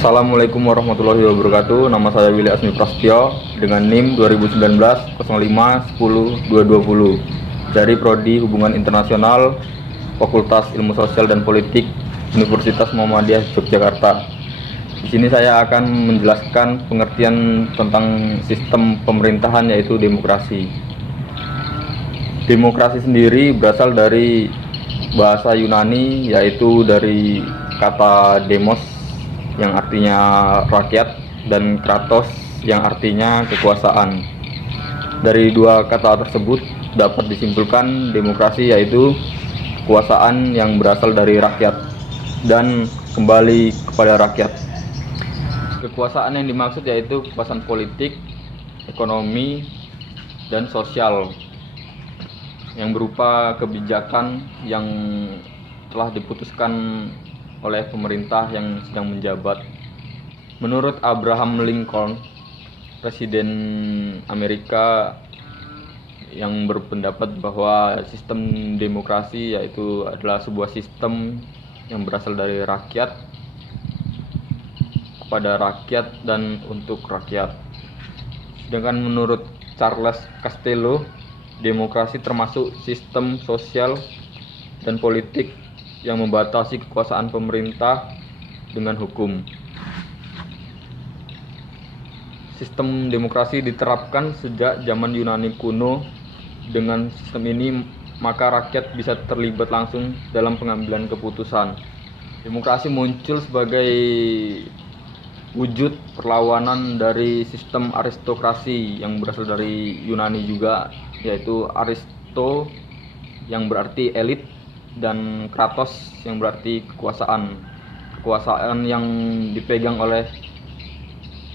Assalamualaikum warahmatullahi wabarakatuh. Nama saya Willy Asmi Prasetyo dengan NIM 2019 05 10 220 dari Prodi Hubungan Internasional Fakultas Ilmu Sosial dan Politik Universitas Muhammadiyah Yogyakarta. Di sini saya akan menjelaskan pengertian tentang sistem pemerintahan, yaitu demokrasi. Demokrasi sendiri berasal dari bahasa Yunani, yaitu dari kata demos yang artinya rakyat dan kratos yang artinya kekuasaan. Dari dua kata tersebut dapat disimpulkan demokrasi yaitu kekuasaan yang berasal dari rakyat dan kembali kepada rakyat. Kekuasaan yang dimaksud yaitu kekuasaan politik, ekonomi, dan sosial yang berupa kebijakan yang telah diputuskan oleh pemerintah yang sedang menjabat. Menurut Abraham Lincoln, Presiden Amerika, yang berpendapat bahwa sistem demokrasi yaitu adalah sebuah sistem yang berasal dari rakyat, kepada rakyat, dan untuk rakyat. Sedangkan menurut Charles Castello, demokrasi termasuk sistem sosial dan politik yang membatasi kekuasaan pemerintah dengan hukum. Sistem demokrasi diterapkan sejak zaman Yunani kuno. Dengan sistem ini, maka rakyat bisa terlibat langsung dalam pengambilan keputusan. Demokrasi muncul sebagai wujud perlawanan dari sistem aristokrasi yang berasal dari Yunani juga, yaitu aristo yang berarti elit dan kratos yang berarti kekuasaan yang dipegang oleh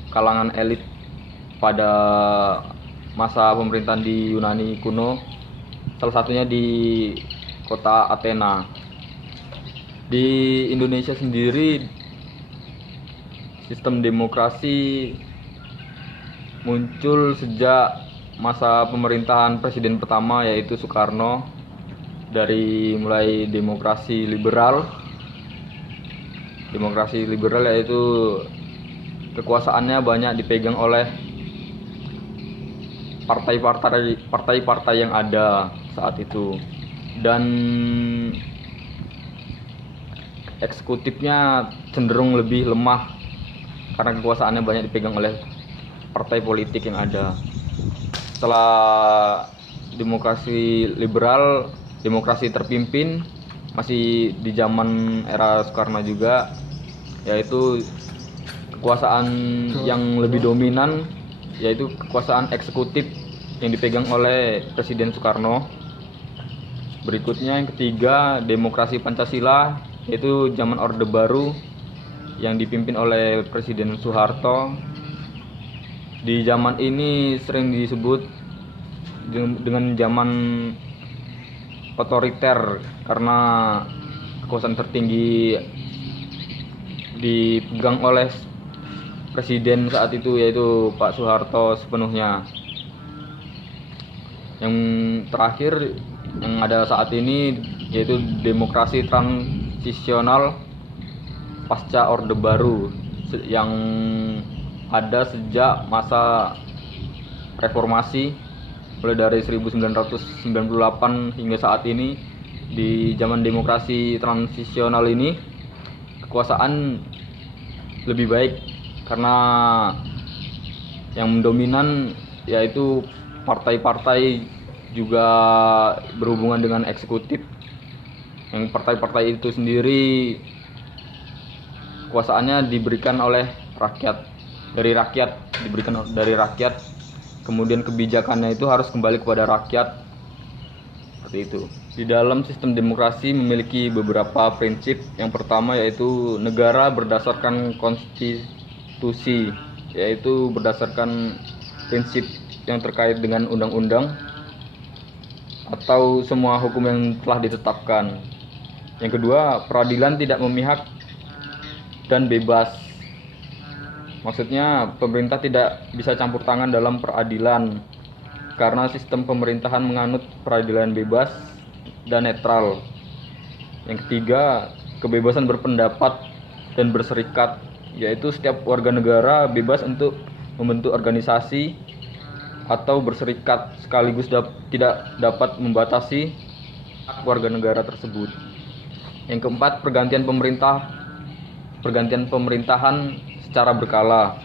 kalangan elit pada masa pemerintahan di Yunani kuno, salah satunya di kota Athena. Di Indonesia sendiri, sistem demokrasi muncul sejak masa pemerintahan presiden pertama, yaitu Soekarno. Dari mulai demokrasi liberal yaitu kekuasaannya banyak dipegang oleh partai-partai yang ada saat itu, dan eksekutifnya cenderung lebih lemah karena kekuasaannya banyak dipegang oleh partai politik yang ada. Setelah demokrasi liberal, demokrasi terpimpin masih di zaman era Soekarno juga, yaitu kekuasaan yang lebih dominan yaitu kekuasaan eksekutif yang dipegang oleh Presiden Soekarno. Berikutnya yang ketiga, demokrasi Pancasila, yaitu zaman Orde Baru yang dipimpin oleh Presiden Soeharto. Di zaman ini sering disebut dengan zaman otoriter karena kekuasaan tertinggi dipegang oleh presiden saat itu, yaitu Pak Soeharto sepenuhnya. Yang terakhir yang ada saat ini yaitu demokrasi transisional pasca Orde Baru yang ada sejak masa reformasi, mulai dari 1998 hingga saat ini. Di zaman demokrasi transisional ini, kekuasaan lebih baik karena yang dominan yaitu partai-partai juga berhubungan dengan eksekutif. Yang partai-partai itu sendiri kekuasaannya diberikan oleh rakyat, dari rakyat, kemudian kebijakannya itu harus kembali kepada rakyat, seperti itu. Di dalam sistem demokrasi memiliki beberapa prinsip. Yang pertama yaitu negara berdasarkan konstitusi, yaitu berdasarkan prinsip yang terkait dengan undang-undang atau semua hukum yang telah ditetapkan. Yang kedua, peradilan tidak memihak dan bebas. Maksudnya pemerintah tidak bisa campur tangan dalam peradilan karena sistem pemerintahan menganut peradilan bebas dan netral. Yang ketiga, kebebasan berpendapat dan berserikat yaitu setiap warga negara bebas untuk membentuk organisasi atau berserikat sekaligus tidak dapat membatasi hak warga negara tersebut. Yang keempat, pergantian pemerintahan secara berkala,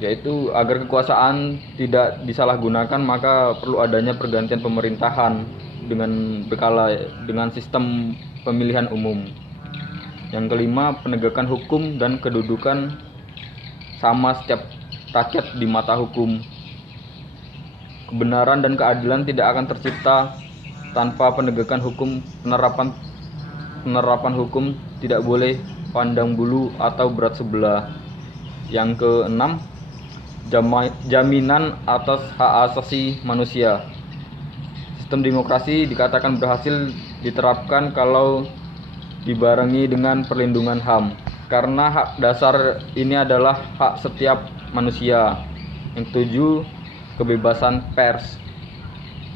yaitu agar kekuasaan tidak disalahgunakan maka perlu adanya pergantian pemerintahan dengan berkala dengan sistem pemilihan umum. Yang kelima, penegakan hukum dan kedudukan sama setiap rakyat di mata hukum. Kebenaran dan keadilan tidak akan tercipta tanpa penegakan hukum. Penerapan hukum tidak boleh pandang bulu atau berat sebelah. Yang keenam, jaminan atas hak asasi manusia. Sistem demokrasi dikatakan berhasil diterapkan kalau dibarengi dengan perlindungan HAM, karena hak dasar ini adalah hak setiap manusia. Yang ketujuh, kebebasan pers.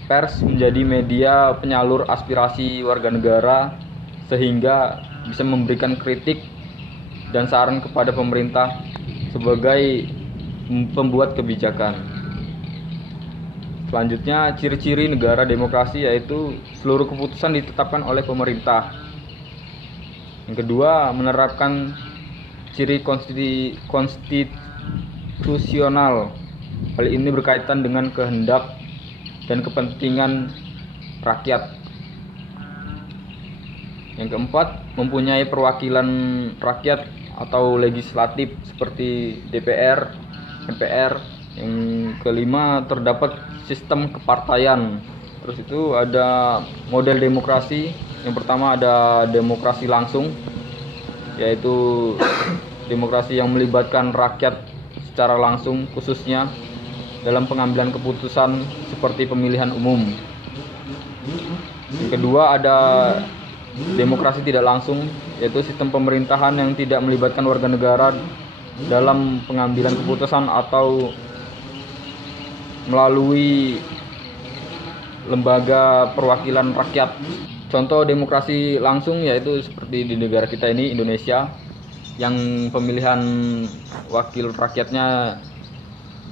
Pers menjadi media penyalur aspirasi warga negara sehingga bisa memberikan kritik dan saran kepada pemerintah sebagai pembuat kebijakan. Selanjutnya, ciri-ciri negara demokrasi yaitu seluruh keputusan ditetapkan oleh pemerintah. Yang kedua, menerapkan ciri konstitusional. Hal ini berkaitan dengan kehendak dan kepentingan rakyat. Yang keempat, mempunyai perwakilan rakyat atau legislatif seperti DPR, MPR. Yang kelima, terdapat sistem kepartaian. Terus itu ada model demokrasi. Yang pertama ada demokrasi langsung, yaitu demokrasi yang melibatkan rakyat secara langsung, khususnya dalam pengambilan keputusan seperti pemilihan umum. Yang kedua ada demokrasi tidak langsung, yaitu sistem pemerintahan yang tidak melibatkan warga negara dalam pengambilan keputusan atau melalui lembaga perwakilan rakyat. Contoh demokrasi langsung yaitu seperti di negara kita ini, Indonesia, yang pemilihan wakil rakyatnya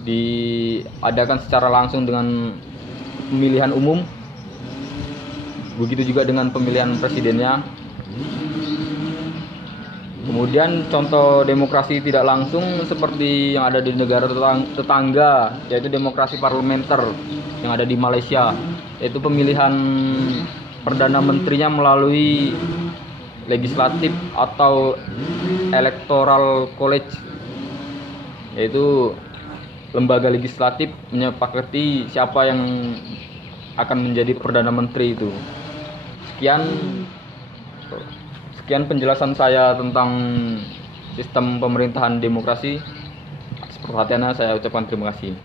diadakan secara langsung dengan pemilihan umum. Begitu juga dengan pemilihan presidennya. Kemudian contoh demokrasi tidak langsung seperti yang ada di negara tetangga, yaitu demokrasi parlementer yang ada di Malaysia, yaitu pemilihan Perdana Menterinya melalui legislatif atau electoral college, yaitu lembaga legislatif menyepakati siapa yang akan menjadi Perdana Menteri itu. Sekian penjelasan saya tentang sistem pemerintahan demokrasi. Atas perhatiannya saya ucapkan terima kasih.